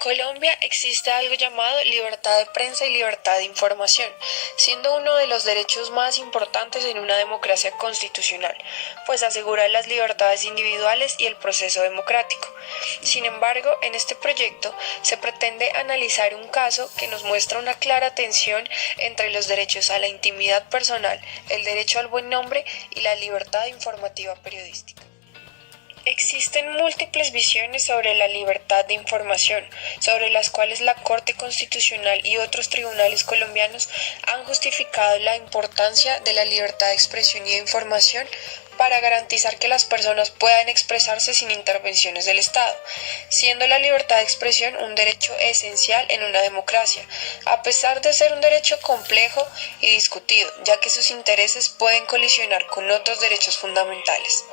Colombia existe algo llamado libertad de prensa y libertad de información, siendo uno de los derechos más importantes en una democracia constitucional, pues asegura las libertades individuales y el proceso democrático. Sin embargo, en este proyecto se pretende analizar un caso que nos muestra una clara tensión entre los derechos a la intimidad personal, el derecho al buen nombre y la libertad informativa periodística. Existen múltiples visiones sobre la libertad de información, sobre las cuales la Corte Constitucional y otros tribunales colombianos han justificado la importancia de la libertad de expresión y de información para garantizar que las personas puedan expresarse sin intervenciones del Estado, siendo la libertad de expresión un derecho esencial en una democracia, a pesar de ser un derecho complejo y discutido, ya que sus intereses pueden colisionar con otros derechos fundamentales.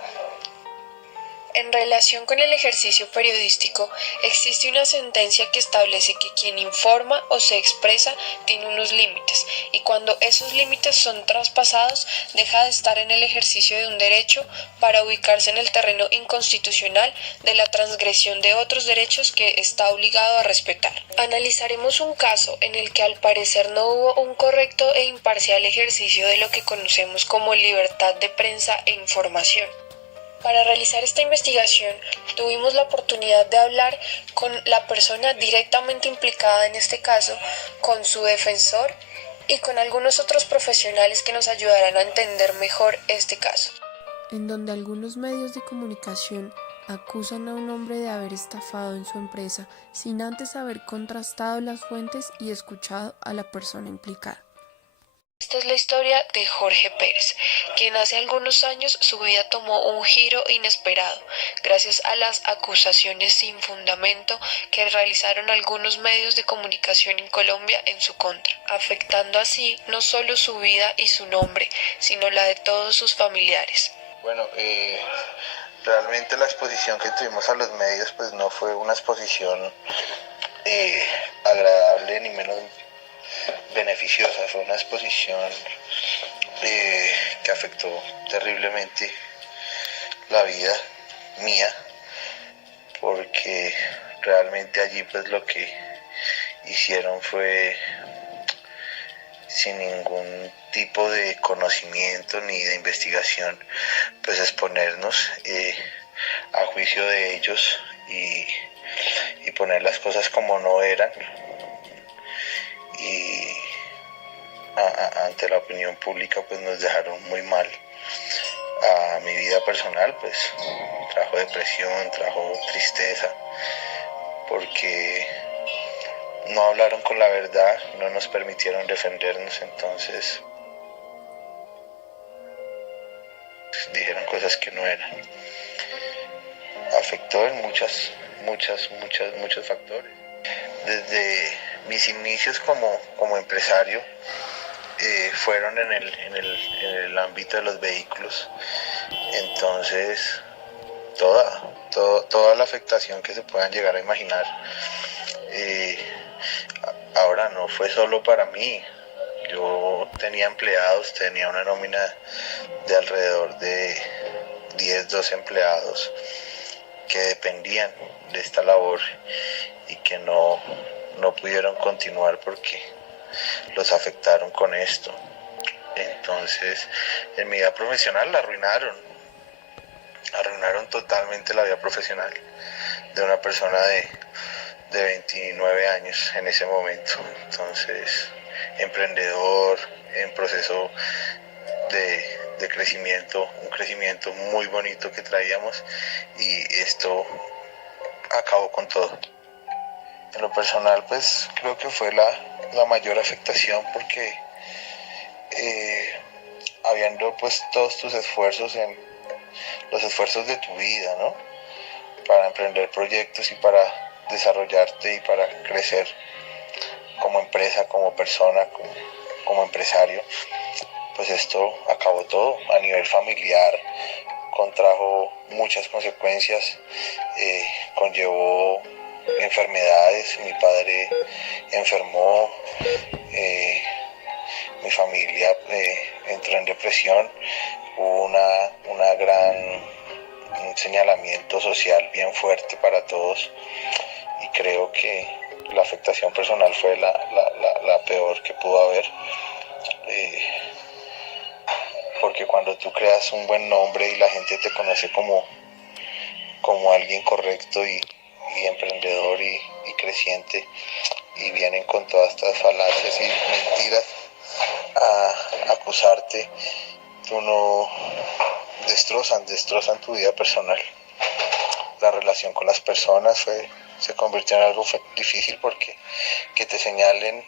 En relación con el ejercicio periodístico, existe una sentencia que establece que quien informa o se expresa tiene unos límites, y cuando esos límites son traspasados, deja de estar en el ejercicio de un derecho para ubicarse en el terreno inconstitucional de la transgresión de otros derechos que está obligado a respetar. Analizaremos un caso en el que al parecer no hubo un correcto e imparcial ejercicio de lo que conocemos como libertad de prensa e información. Para realizar esta investigación, tuvimos la oportunidad de hablar con la persona directamente implicada en este caso, con su defensor y con algunos otros profesionales que nos ayudarán a entender mejor este caso. En donde algunos medios de comunicación acusan a un hombre de haber estafado en su empresa sin antes haber contrastado las fuentes y escuchado a la persona implicada. Esta es la historia de Jorge Pérez, quien hace algunos años su vida tomó un giro inesperado, gracias a las acusaciones sin fundamento que realizaron algunos medios de comunicación en Colombia en su contra, afectando así no solo su vida y su nombre, sino la de todos sus familiares. Bueno, realmente la exposición que tuvimos a los medios pues no fue una exposición agradable ni menos beneficiosa, fue una exposición que afectó terriblemente la vida mía, porque realmente allí pues lo que hicieron fue, sin ningún tipo de conocimiento ni de investigación, pues exponernos a juicio de ellos y poner las cosas como no eran, y ante la opinión pública pues nos dejaron muy mal. A mi vida personal pues trajo depresión, trajo tristeza, porque no hablaron con la verdad, no nos permitieron defendernos, entonces dijeron cosas que no eran. Afectó en muchos factores. Desde mis inicios como empresario fueron en el ámbito de los vehículos, entonces toda la afectación que se puedan llegar a imaginar. Ahora no fue solo para mí, yo tenía empleados, tenía una nómina de alrededor de 10, 12 empleados que dependían de esta labor y que no pudieron continuar porque los afectaron con esto. Entonces, en mi vida profesional la arruinaron totalmente la vida profesional de una persona de 29 años en ese momento. Entonces, emprendedor, en proceso de crecimiento, un crecimiento muy bonito que traíamos, y esto acabó con todo. En lo personal, pues creo que fue la mayor afectación, porque habiendo pues todos tus esfuerzos los esfuerzos de tu vida, ¿no? Para emprender proyectos y para desarrollarte y para crecer como empresa, como persona, como empresario, pues esto acabó todo. A nivel familiar contrajo muchas consecuencias, conllevó enfermedades, mi padre enfermó, mi familia entró en depresión, hubo una gran un señalamiento social bien fuerte para todos, creo que la afectación personal fue la peor que pudo haber. Porque cuando tú creas un buen nombre y la gente te conoce como alguien correcto y emprendedor y creciente, y vienen con todas estas falacias y mentiras a acusarte, tú no destrozan tu vida personal. La relación con las personas se convirtió en algo difícil, porque que te señalen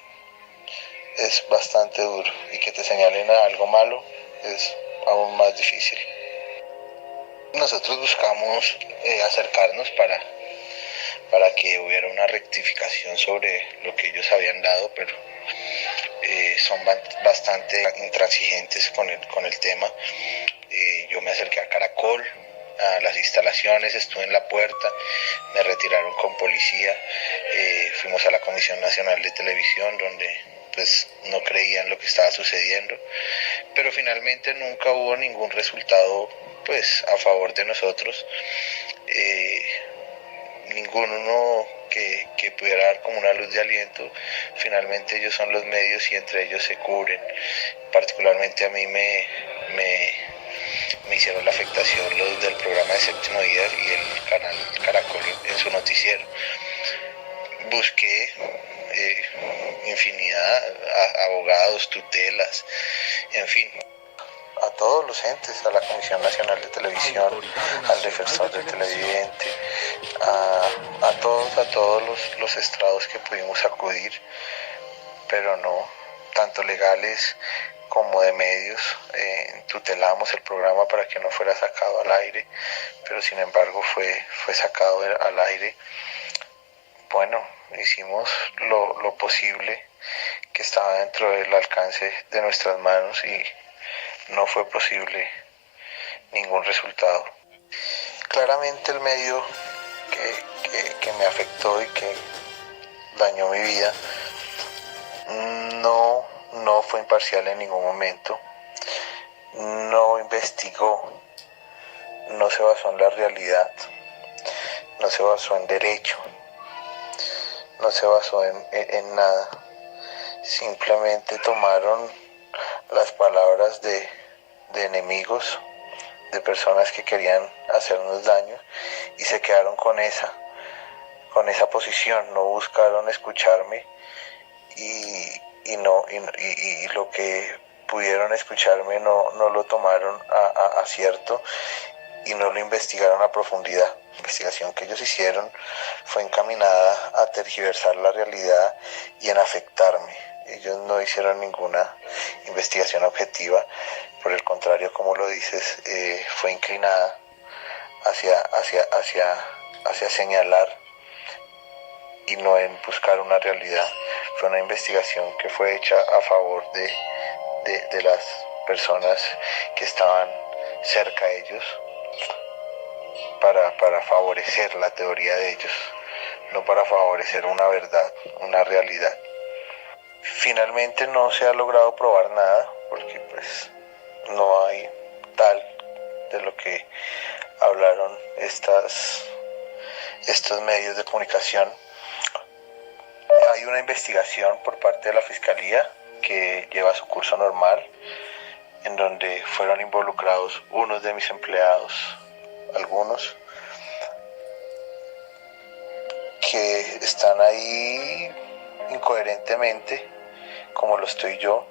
es bastante duro, y que te señalen a algo malo es aún más difícil. Nosotros buscamos acercarnos para que hubiera una rectificación sobre lo que ellos habían dado, pero son bastante intransigentes con el tema. Yo me acerqué a Caracol, a las instalaciones, estuve en la puerta, me retiraron con policía, fuimos a la Comisión Nacional de Televisión, donde pues no creían lo que estaba sucediendo, pero finalmente nunca hubo ningún resultado pues a favor de nosotros. Ninguno que pudiera dar como una luz de aliento. Finalmente ellos son los medios y entre ellos se cubren. Particularmente a mí me hicieron la afectación los del programa de Séptimo Día y el canal Caracol en su noticiero. Busqué infinidad, abogados, tutelas, en fin, a todos los entes, a la Comisión Nacional de Televisión, al defensor del televidente, a todos los estrados que pudimos acudir, pero no, tanto legales como de medios. Tutelamos el programa para que no fuera sacado al aire, pero sin embargo fue sacado al aire. Bueno, hicimos lo posible que estaba dentro del alcance de nuestras manos y no fue posible ningún resultado. Claramente el medio que me afectó y que dañó mi vida no fue imparcial en ningún momento, no investigó, no se basó en la realidad, no se basó en derecho, no se basó en nada. Simplemente tomaron las palabras de enemigos, de personas que querían hacernos daño, y se quedaron con esa posición. No buscaron escucharme y lo que pudieron escucharme no lo tomaron a cierto y no lo investigaron a profundidad. La investigación que ellos hicieron fue encaminada a tergiversar la realidad y en afectarme. Ellos no hicieron ninguna investigación objetiva, por el contrario, como lo dices, fue inclinada hacia señalar y no en buscar una realidad. Fue una investigación que fue hecha a favor de las personas que estaban cerca a ellos, para favorecer la teoría de ellos, no para favorecer una verdad, una realidad. Finalmente no se ha logrado probar nada, porque pues no hay tal de lo que hablaron estos medios de comunicación. Hay una investigación por parte de la Fiscalía que lleva su curso normal, en donde fueron involucrados unos de mis empleados, algunos que están ahí incoherentemente, como lo estoy yo,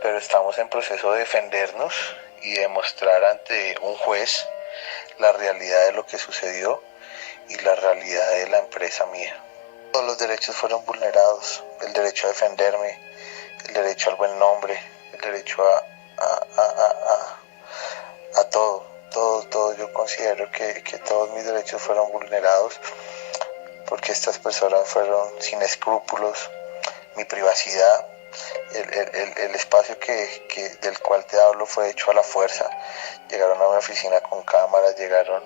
pero estamos en proceso de defendernos y demostrar ante un juez la realidad de lo que sucedió y la realidad de la empresa mía. Todos los derechos fueron vulnerados: el derecho a defenderme, el derecho al buen nombre, el derecho a todo. Yo considero que todos mis derechos fueron vulnerados, porque estas personas fueron sin escrúpulos. Mi privacidad, el espacio del cual te hablo, fue hecho a la fuerza. Llegaron a mi oficina con cámaras, llegaron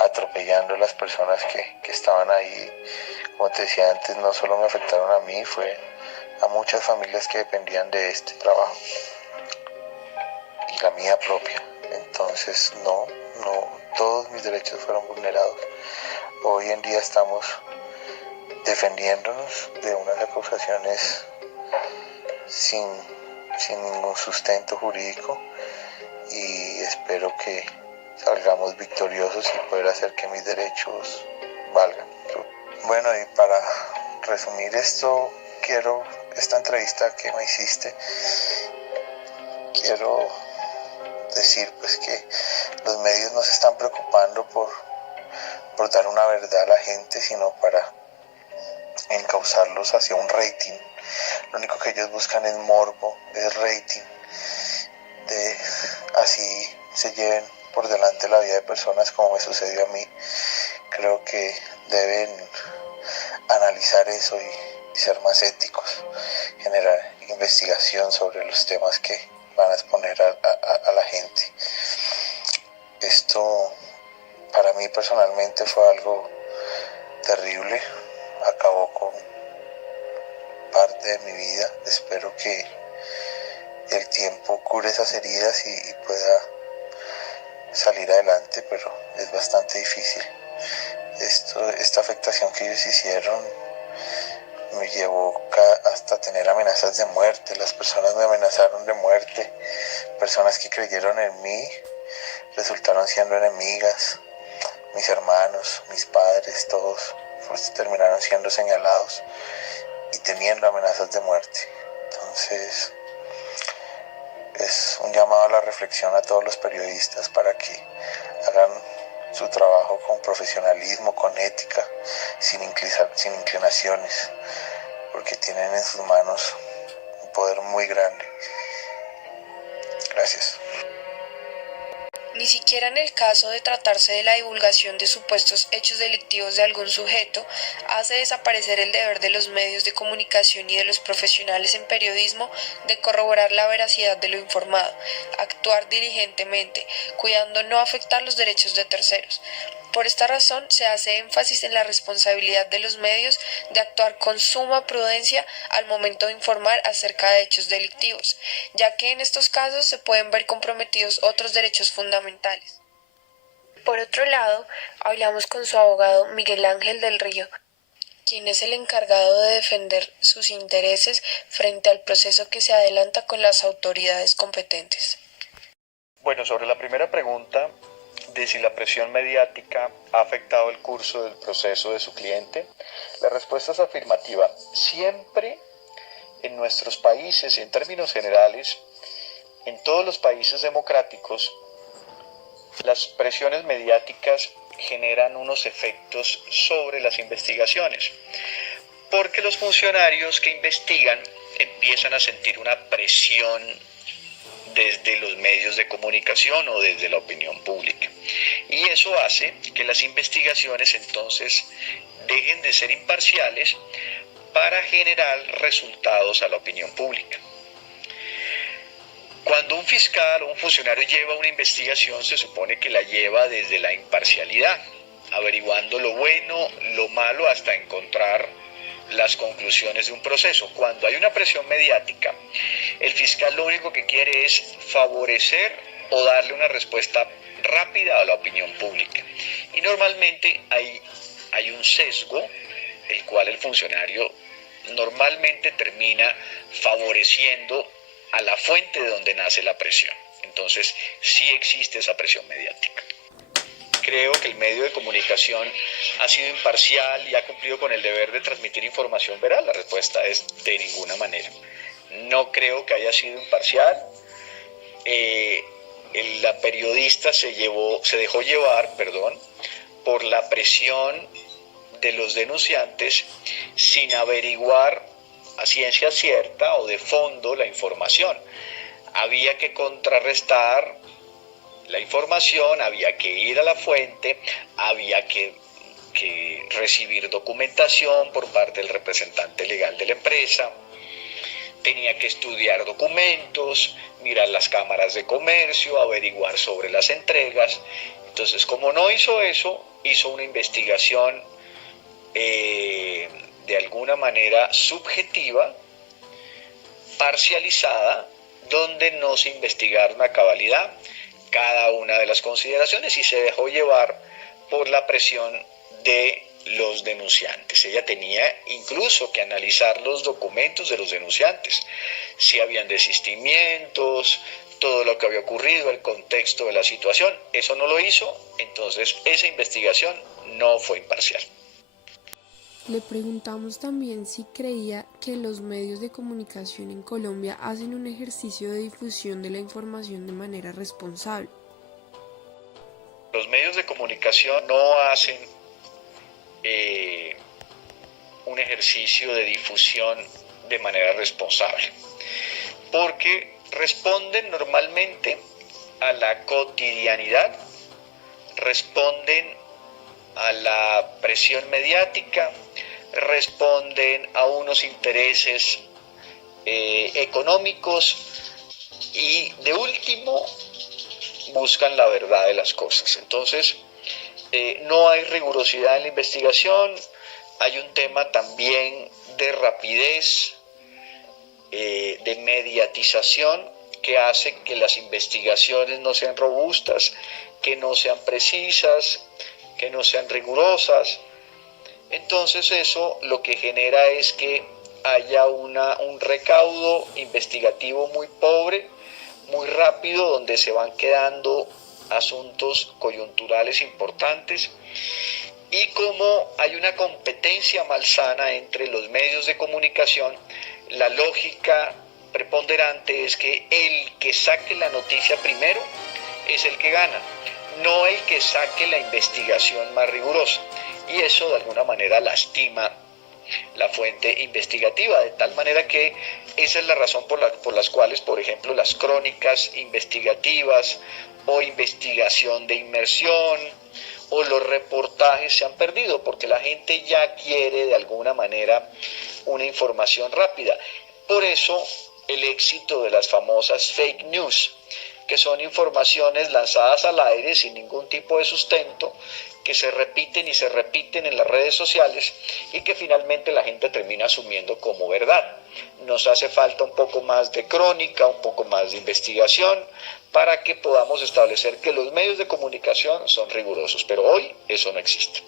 atropellando a las personas que estaban ahí. Como te decía antes, no solo me afectaron a mí, fue a muchas familias que dependían de este trabajo y la mía propia. Entonces no, todos mis derechos fueron vulnerados. hoy en día estamos defendiéndonos de unas acusaciones sin ningún sustento jurídico, y espero que salgamos victoriosos y poder hacer que mis derechos valgan. Bueno, y para resumir esta entrevista que me hiciste, quiero decir pues que los medios no se están preocupando por dar una verdad a la gente, sino para encauzarlos hacia un rating. Lo único que ellos buscan es morbo, es rating, así se lleven por delante la vida de personas, como me sucedió a mí. Creo que deben analizar eso y ser más éticos, generar investigación sobre los temas que van a exponer a la gente. Esto para mí personalmente fue algo terrible, acabó con parte de mi vida. Espero que el tiempo cure esas heridas y pueda salir adelante, pero es bastante difícil. Esta afectación que ellos hicieron me llevó hasta tener amenazas de muerte. Las personas me amenazaron de muerte. Personas que creyeron en mí resultaron siendo enemigas. Mis hermanos, mis padres, todos pues, terminaron siendo señalados y teniendo amenazas de muerte. Entonces es un llamado a la reflexión a todos los periodistas para que hagan su trabajo con profesionalismo, con ética, sin inclinaciones, porque tienen en sus manos un poder muy grande. Gracias. Ni siquiera en el caso de tratarse de la divulgación de supuestos hechos delictivos de algún sujeto, hace desaparecer el deber de los medios de comunicación y de los profesionales en periodismo de corroborar la veracidad de lo informado, actuar diligentemente, cuidando no afectar los derechos de terceros. Por esta razón, se hace énfasis en la responsabilidad de los medios de actuar con suma prudencia al momento de informar acerca de hechos delictivos, ya que en estos casos se pueden ver comprometidos otros derechos fundamentales. Por otro lado, hablamos con su abogado Miguel Ángel del Río, quien es el encargado de defender sus intereses frente al proceso que se adelanta con las autoridades competentes. Bueno, sobre la primera pregunta de si la presión mediática ha afectado el curso del proceso de su cliente, la respuesta es afirmativa. Siempre en nuestros países, en términos generales, en todos los países democráticos, las presiones mediáticas generan unos efectos sobre las investigaciones, porque los funcionarios que investigan empiezan a sentir una presión desde los medios de comunicación o desde la opinión pública. Y eso hace que las investigaciones entonces dejen de ser imparciales para generar resultados a la opinión pública. Cuando un fiscal o un funcionario lleva una investigación, se supone que la lleva desde la imparcialidad, averiguando lo bueno, lo malo, hasta encontrar las conclusiones de un proceso. Cuando hay una presión mediática, el fiscal lo único que quiere es favorecer o darle una respuesta rápida a la opinión pública. Y normalmente hay un sesgo, el cual el funcionario normalmente termina favoreciendo a la fuente de donde nace la presión. Entonces, sí existe esa presión mediática. Creo que el medio de comunicación ha sido imparcial y ha cumplido con el deber de transmitir información veraz. La respuesta es de ninguna manera. No creo que haya sido imparcial. La periodista se dejó llevar, por la presión de los denunciantes sin averiguar a ciencia cierta o de fondo la información. Había que contrarrestar la información, había que ir a la fuente, había que recibir documentación por parte del representante legal de la empresa, tenía que estudiar documentos, mirar las cámaras de comercio, averiguar sobre las entregas. Entonces, como no hizo eso, hizo una investigación de alguna manera subjetiva, parcializada, donde no se investigaron a cabalidad cada una de las consideraciones y se dejó llevar por la presión de los denunciantes. Ella tenía incluso que analizar los documentos de los denunciantes, si habían desistimientos, todo lo que había ocurrido, el contexto de la situación. Eso no lo hizo, entonces esa investigación no fue imparcial. Le preguntamos también si creía que los medios de comunicación en Colombia hacen un ejercicio de difusión de la información de manera responsable. Los medios de comunicación no hacen un ejercicio de difusión de manera responsable, porque responden normalmente a la cotidianidad, responden a la presión mediática, responden a unos intereses económicos y de último buscan la verdad de las cosas. Entonces no hay rigurosidad en la investigación, hay un tema también de rapidez, de mediatización, que hace que las investigaciones no sean robustas, que no sean precisas, que no sean rigurosas. Entonces eso lo que genera es que haya un recaudo investigativo muy pobre, muy rápido, donde se van quedando asuntos coyunturales importantes, y como hay una competencia malsana entre los medios de comunicación, la lógica preponderante es que el que saque la noticia primero es el que gana, no el que saque la investigación más rigurosa, y eso de alguna manera lastima la fuente investigativa, de tal manera que esa es la razón por las cuales, por ejemplo, las crónicas investigativas o investigación de inmersión o los reportajes se han perdido, porque la gente ya quiere de alguna manera una información rápida. Por eso el éxito de las famosas fake news, que son informaciones lanzadas al aire sin ningún tipo de sustento, que se repiten y se repiten en las redes sociales y que finalmente la gente termina asumiendo como verdad. Nos hace falta un poco más de crónica, un poco más de investigación para que podamos establecer que los medios de comunicación son rigurosos, pero hoy eso no existe.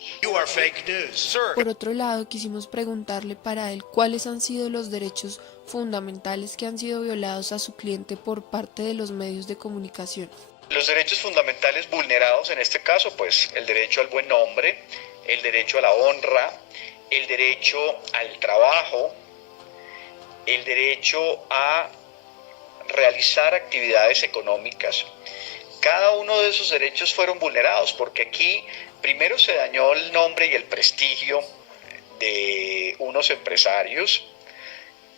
Por otro lado, quisimos preguntarle para él cuáles han sido los derechos fundamentales que han sido violados a su cliente por parte de los medios de comunicación. Los derechos fundamentales vulnerados en este caso, pues el derecho al buen nombre, el derecho a la honra, el derecho al trabajo, el derecho a realizar actividades económicas. Cada uno de esos derechos fueron vulnerados porque aquí primero se dañó el nombre y el prestigio de unos empresarios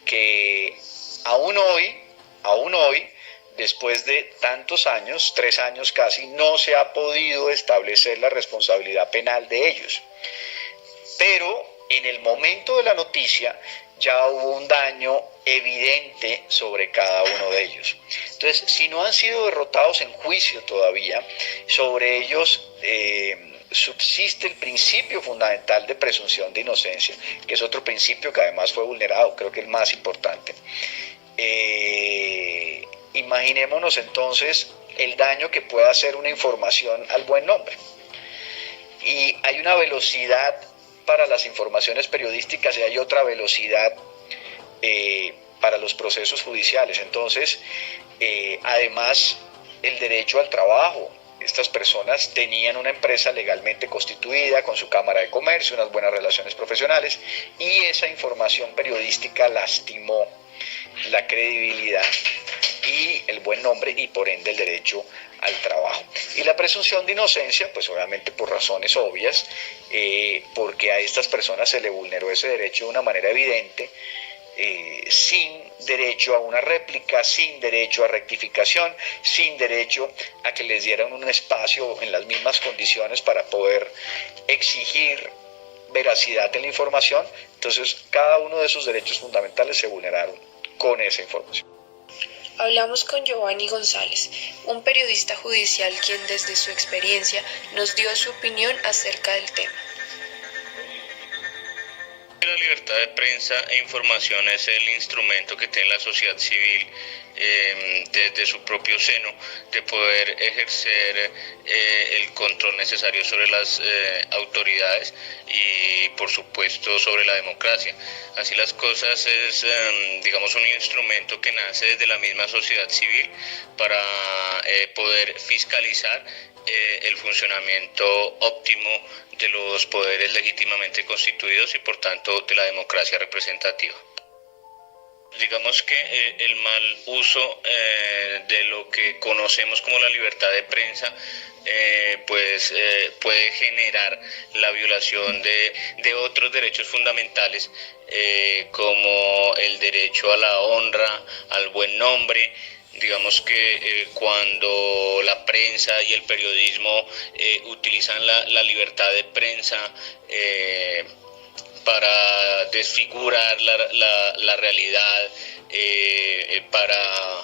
que aún hoy, después de tantos años, 3 años casi, no se ha podido establecer la responsabilidad penal de ellos. Pero en el momento de la noticia ya hubo un daño evidente sobre cada uno de ellos. Entonces, si no han sido derrotados en juicio todavía, sobre ellos subsiste el principio fundamental de presunción de inocencia, que es otro principio que además fue vulnerado, creo que el más importante. Imaginémonos entonces el daño que puede hacer una información al buen nombre. Y hay una velocidad para las informaciones periodísticas y hay otra velocidad para los procesos judiciales. Entonces, además, el derecho al trabajo. Estas personas tenían una empresa legalmente constituida con su cámara de comercio, unas buenas relaciones profesionales, y esa información periodística lastimó la credibilidad y el buen nombre y por ende el derecho al trabajo. Y la presunción de inocencia, pues obviamente por razones obvias, porque a estas personas se le vulneró ese derecho de una manera evidente, sin derecho a una réplica, sin derecho a rectificación, sin derecho a que les dieran un espacio en las mismas condiciones para poder exigir veracidad en la información. Entonces, cada uno de esos derechos fundamentales se vulneraron con esa información. Hablamos con Giovanni González, un periodista judicial quien desde su experiencia nos dio su opinión acerca del tema. La libertad de prensa e información es el instrumento que tiene la sociedad civil desde su propio seno de poder ejercer el control necesario sobre las autoridades y por supuesto sobre la democracia. Así las cosas es digamos un instrumento que nace desde la misma sociedad civil para poder fiscalizar el funcionamiento óptimo de los poderes legítimamente constituidos y por tanto de la democracia representativa. Digamos que el mal uso de lo que conocemos como la libertad de prensa puede generar la violación de otros derechos fundamentales como el derecho a la honra, al buen nombre. Digamos que cuando la prensa y el periodismo utilizan la libertad de prensa para desfigurar la realidad, para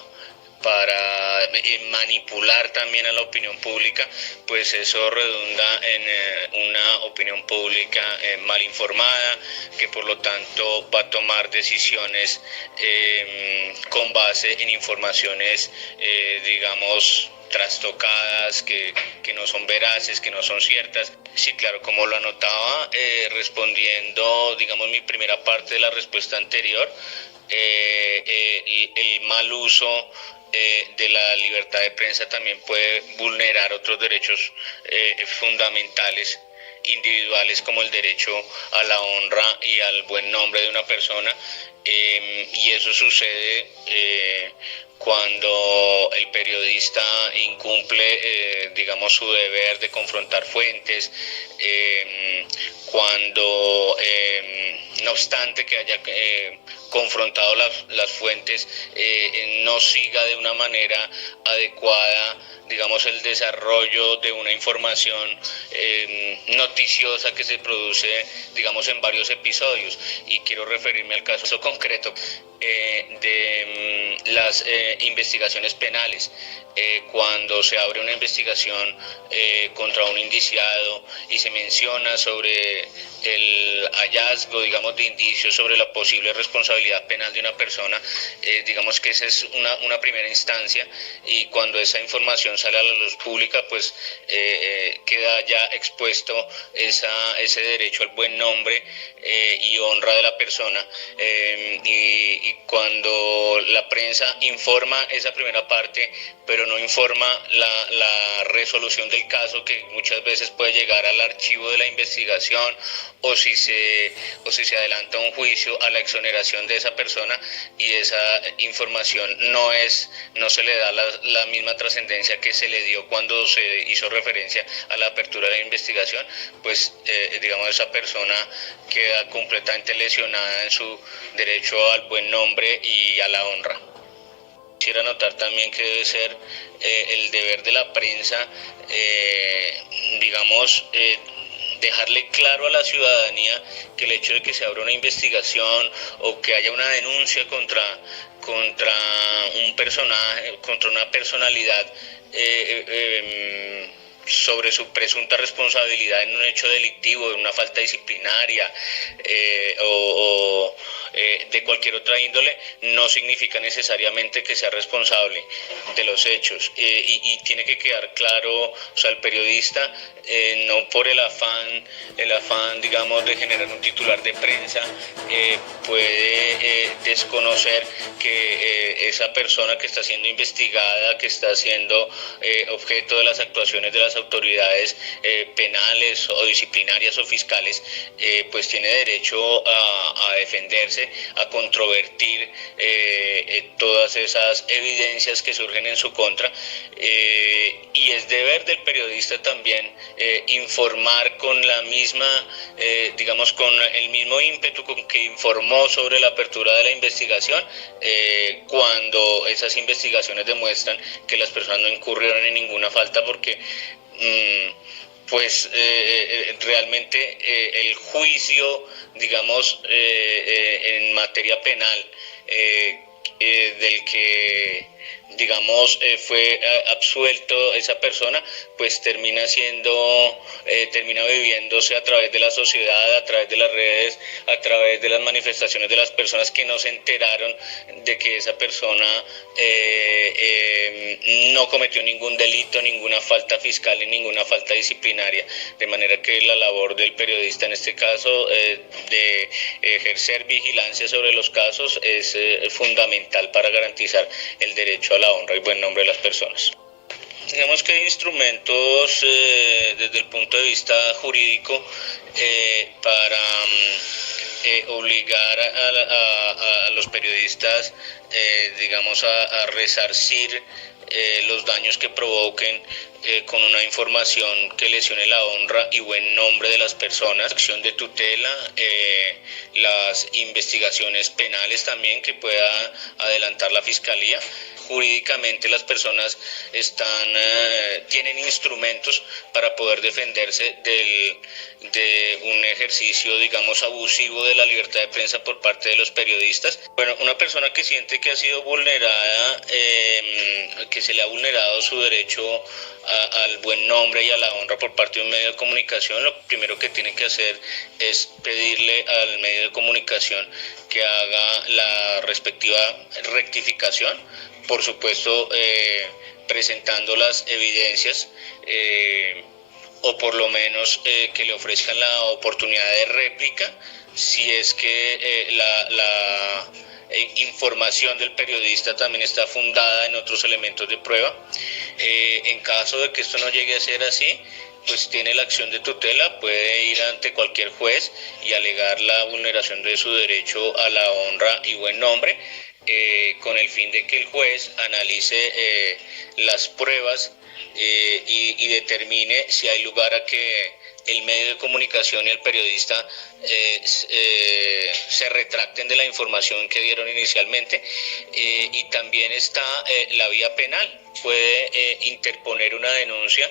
manipular también a la opinión pública, pues eso redunda en una opinión pública mal informada, que por lo tanto va a tomar decisiones con base en informaciones, digamos, trastocadas, que no son veraces, que no son ciertas. Sí, claro, como lo anotaba, respondiendo, digamos, mi primera parte de la respuesta anterior, el mal uso de la libertad de prensa también puede vulnerar otros derechos fundamentales individuales como el derecho a la honra y al buen nombre de una persona, y eso sucede cuando el periodista incumple, digamos, su deber de confrontar fuentes, cuando, no obstante que haya confrontado las fuentes, no siga de una manera adecuada, digamos, el desarrollo de una información noticiosa que se produce, digamos, en varios episodios. Y quiero referirme al caso concreto de las investigaciones penales. Cuando se abre una investigación contra un indiciado y se menciona sobre el hallazgo, digamos, de indicios sobre la posible responsabilidad penal de una persona, digamos que esa es una primera instancia, y cuando esa información sale a la luz pública, pues queda ya expuesto ese derecho al buen nombre y honra de la persona, y cuando la prensa informa esa primera parte, pero no informa la resolución del caso, que muchas veces puede llegar al archivo de la investigación, o si se adelanta un juicio, a la exoneración de esa persona, y esa información no se le da la misma trascendencia que se le dio cuando se hizo referencia a la apertura de la investigación, pues digamos, esa persona queda completamente lesionada en su derecho al buen nombre y a la honra. Quisiera notar también que debe ser el deber de la prensa, digamos, dejarle claro a la ciudadanía que el hecho de que se abra una investigación o que haya una denuncia contra un personaje, contra una personalidad, sobre su presunta responsabilidad en un hecho delictivo, en una falta disciplinaria o de cualquier otra índole, no significa necesariamente que sea responsable de los hechos, y tiene que quedar claro, o sea, el periodista, no por el afán, digamos, de generar un titular de prensa, puede desconocer que esa persona que está siendo investigada, que está siendo objeto de las actuaciones de las autoridades penales o disciplinarias o fiscales, pues tiene derecho a defenderse, a controvertir todas esas evidencias que surgen en su contra, y es deber del periodista también informar con la misma, digamos, con el mismo ímpetu con que informó sobre la apertura de la investigación, cuando esas investigaciones demuestran que las personas no incurrieron en ninguna falta, porque pues realmente el juicio, digamos, en materia penal, del que digamos fue absuelto esa persona, pues termina viviéndose a través de la sociedad, a través de las redes, a través de las manifestaciones de las personas que no se enteraron de que esa persona no cometió ningún delito, ninguna falta fiscal y ninguna falta disciplinaria, de manera que la labor del periodista en este caso de ejercer vigilancia sobre los casos es fundamental para garantizar el derecho a la honra y buen nombre de las personas. Digamos que hay instrumentos desde el punto de vista jurídico para obligar a los periodistas, digamos, a resarcir los daños que provoquen con una información que lesione la honra y buen nombre de las personas, acción de tutela, las investigaciones penales también que pueda adelantar la Fiscalía. Jurídicamente las personas tienen instrumentos para poder defenderse de un ejercicio, digamos, abusivo de la libertad de prensa por parte de los periodistas. Bueno, una persona que siente que ha sido vulnerada, que se le ha vulnerado su derecho al buen nombre y a la honra por parte de un medio de comunicación, lo primero que tiene que hacer es pedirle al medio de comunicación que haga la respectiva rectificación, por supuesto presentando las evidencias o por lo menos que le ofrezcan la oportunidad de réplica si es que la información del periodista también está fundada en otros elementos de prueba. En caso de que esto no llegue a ser así, pues tiene la acción de tutela, puede ir ante cualquier juez y alegar la vulneración de su derecho a la honra y buen nombre, con el fin de que el juez analice las pruebas y determine si hay lugar a que el medio de comunicación y el periodista se retracten de la información que dieron inicialmente, y también está la vía penal. Puede interponer una denuncia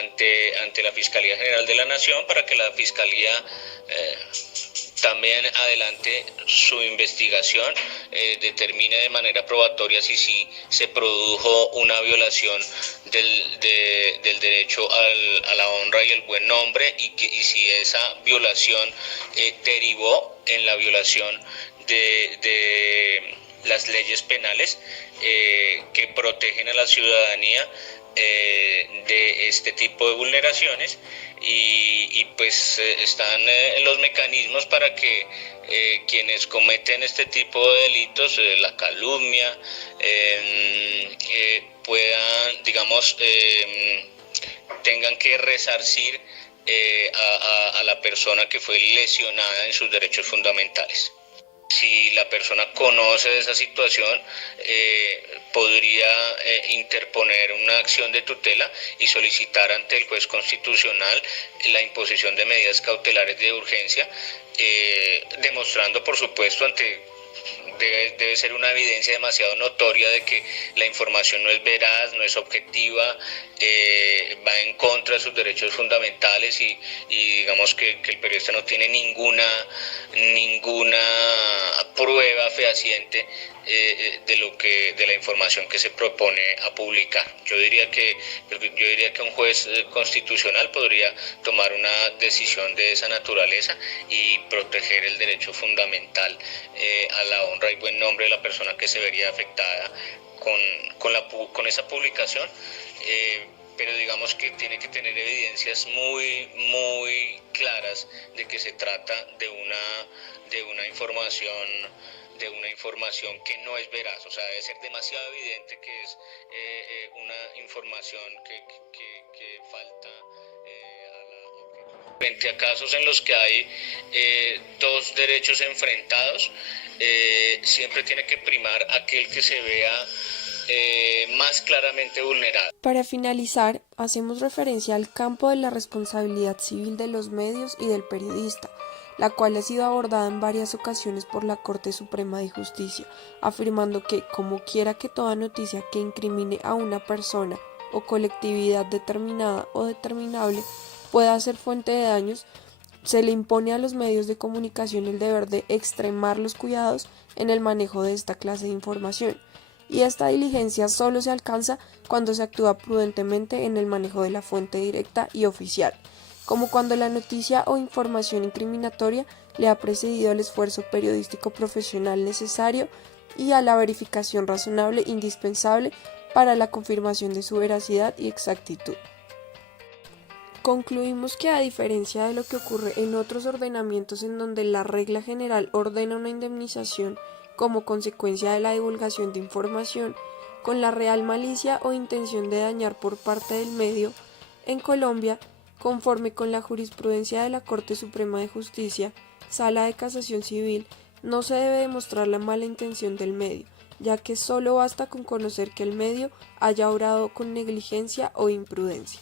ante la Fiscalía General de la Nación para que la Fiscalía también adelante su investigación, determine de manera probatoria si se produjo una violación del derecho a la honra y el buen nombre y si esa violación derivó en la violación de las leyes penales que protegen a la ciudadanía de este tipo de vulneraciones y pues están los mecanismos para que quienes cometen este tipo de delitos, la calumnia, puedan, digamos, tengan que resarcir a la persona que fue lesionada en sus derechos fundamentales. Si la persona conoce esa situación, podría interponer una acción de tutela y solicitar ante el juez constitucional la imposición de medidas cautelares de urgencia, demostrando, por supuesto, debe ser una evidencia demasiado notoria de que la información no es veraz, no es objetiva, va en contra de sus derechos fundamentales y digamos que el periodista no tiene ninguna prueba fehaciente de la información que se propone a publicar. Yo diría que un juez constitucional podría tomar una decisión de esa naturaleza y proteger el derecho fundamental a la honra y buen nombre de la persona que se vería afectada con esa publicación, pero digamos que tiene que tener evidencias muy, muy claras de que se trata de una información que no es veraz, o sea, debe ser demasiado evidente que es una información que falta a la objetividad. Frente a casos en los que hay dos derechos enfrentados, siempre tiene que primar aquel que se vea más claramente vulnerado. Para finalizar, hacemos referencia al campo de la responsabilidad civil de los medios y del periodista, la cual ha sido abordada en varias ocasiones por la Corte Suprema de Justicia, afirmando que, como quiera que toda noticia que incrimine a una persona o colectividad determinada o determinable pueda ser fuente de daños, se le impone a los medios de comunicación el deber de extremar los cuidados en el manejo de esta clase de información, y esta diligencia solo se alcanza cuando se actúa prudentemente en el manejo de la fuente directa y oficial, como cuando la noticia o información incriminatoria le ha precedido al esfuerzo periodístico profesional necesario y a la verificación razonable indispensable para la confirmación de su veracidad y exactitud. Concluimos que, a diferencia de lo que ocurre en otros ordenamientos en donde la regla general ordena una indemnización como consecuencia de la divulgación de información con la real malicia o intención de dañar por parte del medio, en Colombia, conforme con la jurisprudencia de la Corte Suprema de Justicia, Sala de Casación Civil, no se debe demostrar la mala intención del medio, ya que solo basta con conocer que el medio haya obrado con negligencia o imprudencia.